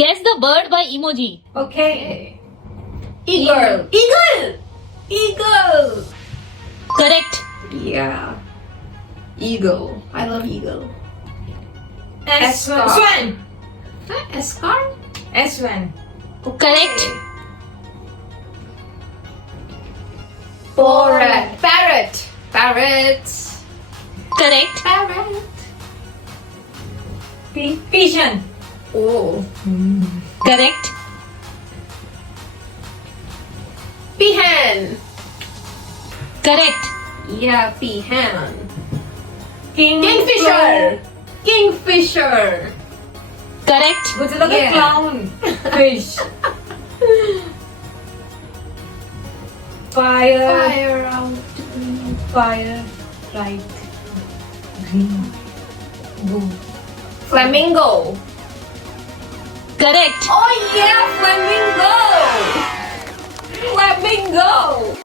Guess the bird by emoji. Okay. Eagle. Eagle. Correct. Yeah. Eagle. I love eagle. Swan. Escar? Swan. Correct. Parrot. Parrot. Correct. Parrot. Pigeon. Oh. Correct. Peahen. Correct. Yeah, peahen. Kingfisher. Kingfisher. Correct. Would you like Yeah. a clown? Fish. Fire. Fire out. Fire. Like green. Blue. Flamingo. Correct. Oh yeah, flamingo. Flamingo.